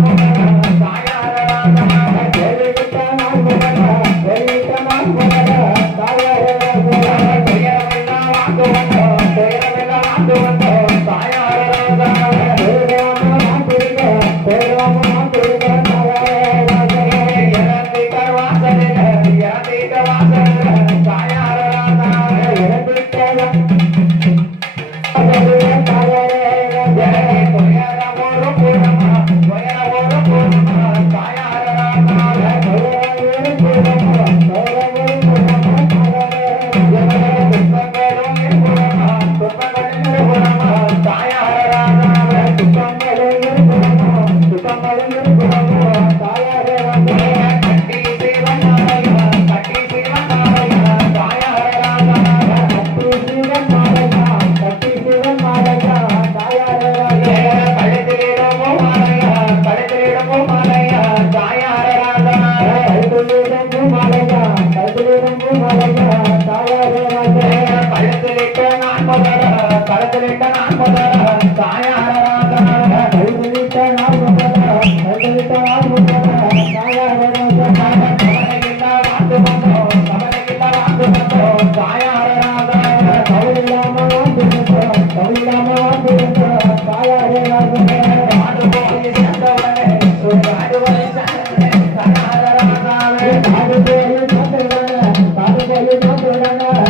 Thank you. களத்திலிட்ட நான் முதல களத்திலிட்ட நான் நாடு போய்